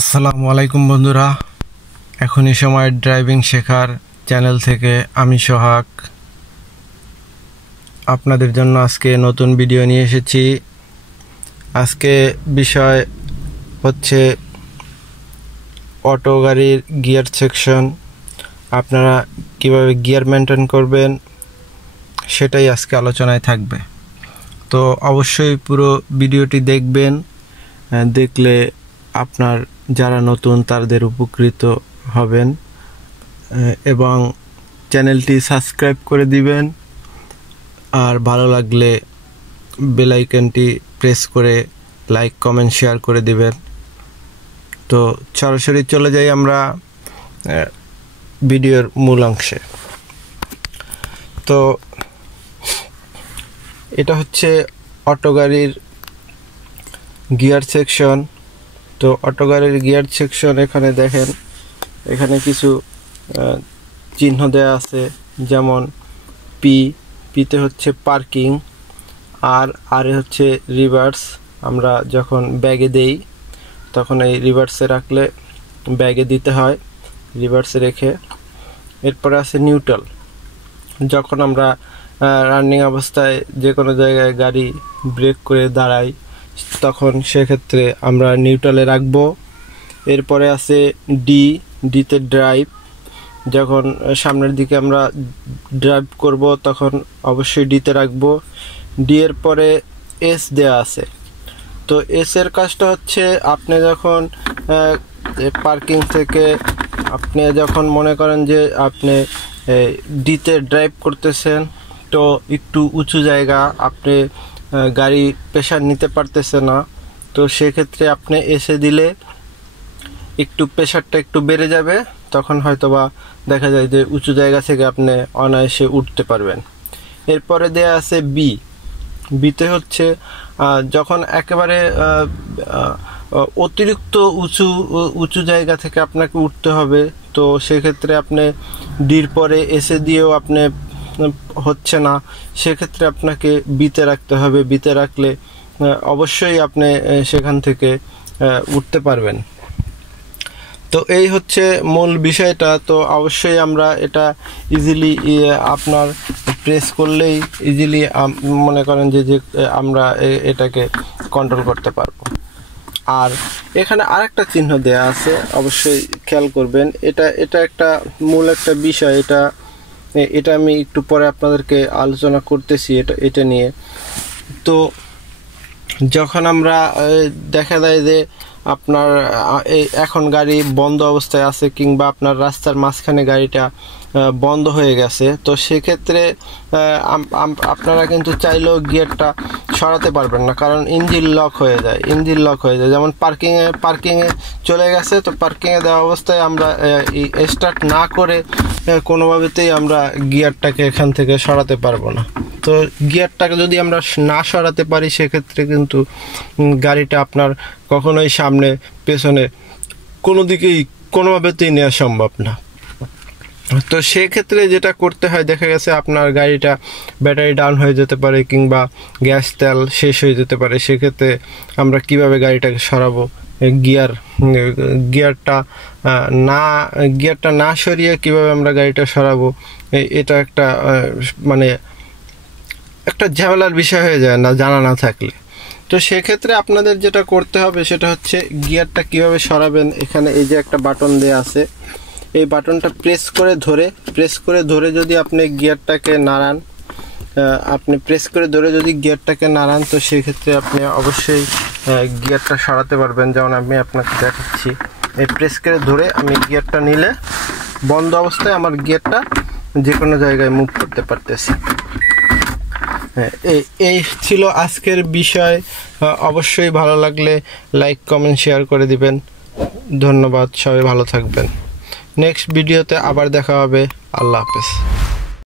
আসসালামু আলাইকুম বন্ধুরা, এখন এই সময় ড্রাইভিং শেখার চ্যানেল থেকে আমি সোহাগ আপনাদের জন্য আজকে নতুন ভিডিও নিয়ে এসেছি। আজকে বিষয় হচ্ছে অটো গাড়ির গিয়ার সেকশন। আপনারা কিভাবে গিয়ার মেনটেন করবেন সেটাই আজকে আলোচনায় থাকবে। তো অবশ্যই পুরো ভিডিওটি দেখবেন, দেখলে আপনার যারা নতুন তাদের উপকৃত হবেন এবং চ্যানেলটি সাবস্ক্রাইব করে দিবেন। আর ভালো লাগলে বেল আইকনটি প্রেস করে লাইক কমেন্ট শেয়ার করে দিবেন। তো সরাসরি চলে যাই আমরা ভিডিওর মূল অংশে। তো এটা হচ্ছে অটো গাড়ির গিয়ার সেকশন। তো অটো গাড়ির গিয়ার সেকশন এখানে দেখেন, এখানে কিছু চিহ্ন দেওয়া আছে, যেমন পিতে হচ্ছে পার্কিং, আর হচ্ছে রিভার্স। আমরা যখন ব্যাগে দেই তখন এই রিভার্সে রাখলে ব্যাগে দিতে হয়, রিভার্সে রেখে। এরপরে আছে নিউট্রাল। যখন আমরা রানিং অবস্থায় যে কোনো জায়গায় গাড়ি ব্রেক করে দাঁড়াই তখন সেক্ষেত্রে আমরা নিউট্রালে রাখবো। এরপরে আছে ডিতে ড্রাইভ। যখন সামনের দিকে আমরা ড্রাইভ করব তখন অবশ্যই ডিতে রাখবো। ডি এর পরে এস দেয়া আছে। তো এস এর কাজটা হচ্ছে আপনি যখন পার্কিং থেকে আপনি যখন মনে করেন যে আপনি ডিতে ড্রাইভ করতেছেন, তো একটু উঁচু জায়গা, আপনি গাড়ি প্রেশার নিতে পারতেছে না, তো সেক্ষেত্রে আপনি এসে দিলে একটু প্রেশারটা একটু বেড়ে যাবে, তখন হয়তোবা দেখা যায় যে উঁচু জায়গা থেকে আপনি অনায়াসে উঠতে পারবেন। এরপরে দেয়া আছে বিতে হচ্ছে যখন একেবারে অতিরিক্ত উঁচু জায়গা থেকে আপনাকে উঠতে হবে, তো সেক্ষেত্রে আপনি ডির পরে এসে দিয়েও আপনি হচ্ছে না, সেক্ষেত্রে আপনাকে বিতে রাখতে হবে। বিতে রাখলে অবশ্যই আপনি সেখান থেকে উঠতে পারবেন। তো এই হচ্ছে মূল বিষয়টা। তো অবশ্যই আমরা এটা ইজিলি আপনার প্রেস করলেই ইজিলি মনে করেন যে আমরা এটাকে কন্ট্রোল করতে পারবো। আর এখানে আরেকটা চিহ্ন দেয়া আছে, অবশ্যই খেয়াল করবেন। এটা একটা মূল একটা বিষয়। এটা আমি একটু পরে আপনাদেরকে আলোচনা করতেছি এটা নিয়ে। তো যখন আমরা দেখা যায় যে আপনার এখন গাড়ি বন্ধ অবস্থায় আছে কিংবা আপনার রাস্তার মাঝখানে গাড়িটা বন্ধ হয়ে গেছে, তো সেক্ষেত্রে আপনারা কিন্তু চাইলেও গিয়ারটা সরাতে পারবেন না, কারণ ইঞ্জিন লক হয়ে যায়। যেমন পার্কিংয়ে চলে গেছে, তো পার্কিংয়ে দেওয়া অবস্থায় আমরা স্টার্ট না করে কোনোভাবেতেই আমরা গিয়ারটাকে এখান থেকে সরাতে পারবো না। তো গিয়ারটাকে যদি আমরা না সরাতে পারি সেক্ষেত্রে কিন্তু গাড়িটা আপনার কখনোই সামনে পেছনে কোনো দিকেই কোনোভাবেতেই নেওয়া সম্ভব না। তো সেক্ষেত্রে যেটা করতে হয়, দেখা গেছে আপনার গাড়িটা ব্যাটারি ডাউন হয়ে যেতে পারে কিংবা গ্যাস তেল শেষ হয়ে যেতে পারে। সেক্ষেত্রে আমরা কিভাবে গাড়িটাকে সরাবো, গিয়ারটা না সরিয়ে কিভাবে আমরা গাড়িটা সরাবো, এটা একটা মানে একটা ঝামেলার বিষয় হয়ে যায় না, জানা না থাকলে। তো সেক্ষেত্রে আপনাদের যেটা করতে হবে সেটা হচ্ছে গিয়ারটা কিভাবে সরাবেন। এখানে এই যে একটা বাটন দেয়া আছে, এই বাটনটা প্রেস করে ধরে যদি আপনি গিয়ারটাকে নাড়ান, তো সেক্ষেত্রে আপনি অবশ্যই গিয়ারটা সরাতে পারবেন। যেমন আমি আপনাকে দেখাচ্ছি, এই প্রেস করে ধরে আমি গিয়ারটা নিলে বন্ধ অবস্থায় আমার গিয়ারটা যে কোনো জায়গায় মুভ করতে পারতেছি। এই ছিল আজকের বিষয়। অবশ্যই ভালো লাগলে লাইক কমেন্ট শেয়ার করে দিবেন। ধন্যবাদ, সবাই ভালো থাকবেন। নেক্সট ভিডিওতে আবার দেখা হবে। আল্লাহ হাফেজ।